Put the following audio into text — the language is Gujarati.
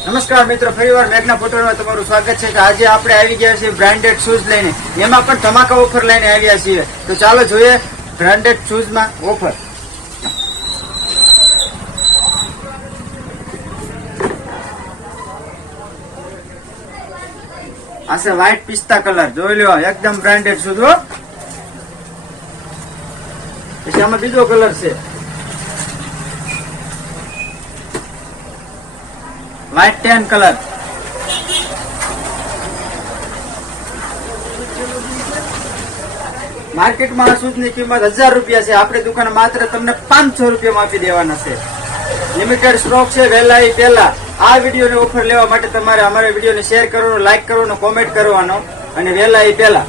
નમસ્કાર મિત્રો, ફરીવાર મેઘના ફૂટવેરમાં તમારું સ્વાગત છે. કે આજે આપણે આવી ગયા છીએ બ્રાન્ડેડ શૂઝ લઈને, એમાં પણ ધમાકા ઓફર લઈને આવ્યા છીએ. તો ચાલો જોઈએ બ્રાન્ડેડ શૂઝમાં ઓફર. આ છે વ્હાઈટ પિસ્તા કલર, જોઈ લો એકદમ બ્રાન્ડેડ શૂઝ હો. પછી આમાં બીજો કલર છે વ્હાઈટ ટેન કલર. માર્કેટમાં આ શૂઝની કિંમત 1000 રૂપિયા છે. આપણી દુકાને માત્ર તમને 500 રૂપિયામાં આપી દેવાના છે. લિમિટેડ સ્ટોક છે. વહેલા એ પહેલા આ વિડીયોની ઓફર લેવા માટે તમારે અમારા વિડીયોને શેર કરવાનો, લાઈક કરવાનો, કોમેન્ટ કરવાનો અને વહેલા એ પહેલા